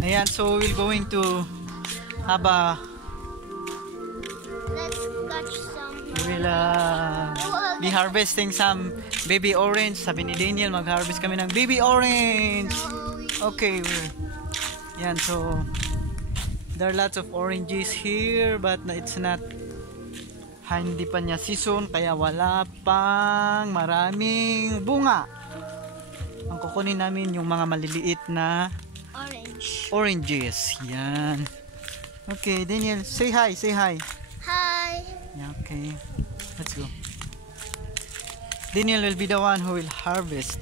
Ayan, so we're going to have a Let's catch some. we'll be harvesting some baby orange. Sabi ni Daniel, mag-harvest kami ng baby orange. Okay, yan, so there are lots of oranges here, but it's not, hindi pa niya season, kaya wala pang maraming bunga. Ang kukunin namin yung mga maliliit na oranges. Yan. Okay, Daniel, say hi, say hi. Hi. Yeah, okay, let's go. Daniel will be the one who will harvest.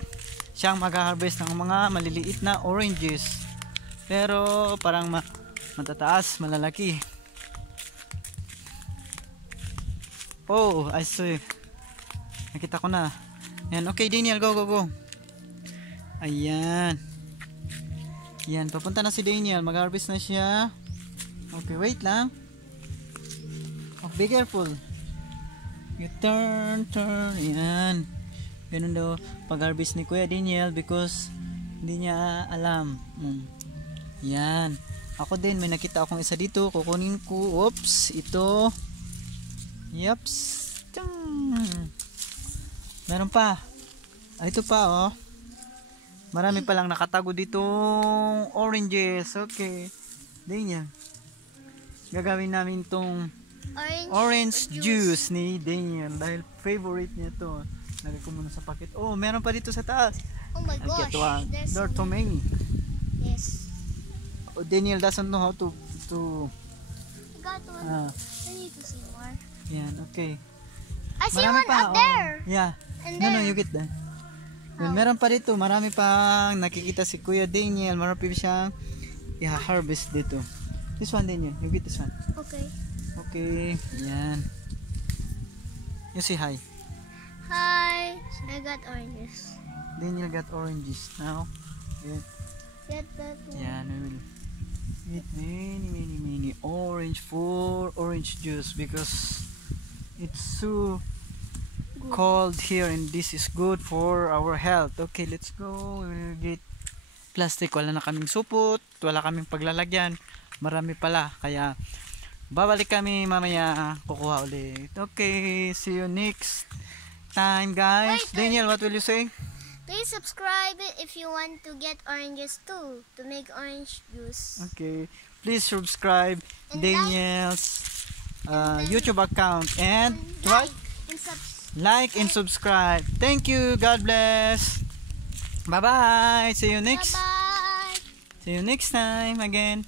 Siyang mag-harvest ng mga maliliit na oranges. Pero parang matataas, malalaki. Oh, I see. Nakita ko na. Ayan, okay Daniel, go, go, go. Ayan. Ayan, papunta na si Daniel. Mag-harvest na siya. Okay, wait lang. Oh, be careful. You turn. Ayan. Ganun daw pag-harvest ni Kuya Daniel because hindi niya alam. Yan. Ako din, may nakita akong isa dito. Kukunin ko. Oops, ito. Yaps. Meron pa. Ito pa, oh. Marami palang nakatago ditong oranges. Okay. Daniel. Gagawin namin tong orange juice ni Daniel dahil favorite niya to. Lagay ko muna sa packet. Oh, meron pa dito sa taas. Oh my gosh. There are too many. Yes. Oh, Daniel doesn't know how to I got one. I need to see more. Yan, okay. I see Marami one pa, up there. Yeah. And No, there. you get that. Yun, meron pa dito. Marami pang nakikita si Kuya Daniel. Marami pa siyang i-harvest dito. This one, Daniel. You get this one. Okay. Okay. Yan. You say hi. Hi. I got oranges. Daniel got oranges. Now, Get that one. yan, we will eat many orange juice because it's so cold here and this is good for our health. Okay, let's go. We will get plastic. Wala na kaming supot, wala kaming paglalagyan, marami pala, kaya babalik kami mamaya kukuha ulit. Okay, see you next time guys. Wait, Daniel, what will you say? Please subscribe if you want to get oranges too, to make orange juice. Okay, please subscribe And Daniel's YouTube account and what? Like and subscribe. Thank you. God bless. Bye bye. See you next. Bye bye. See you next time again.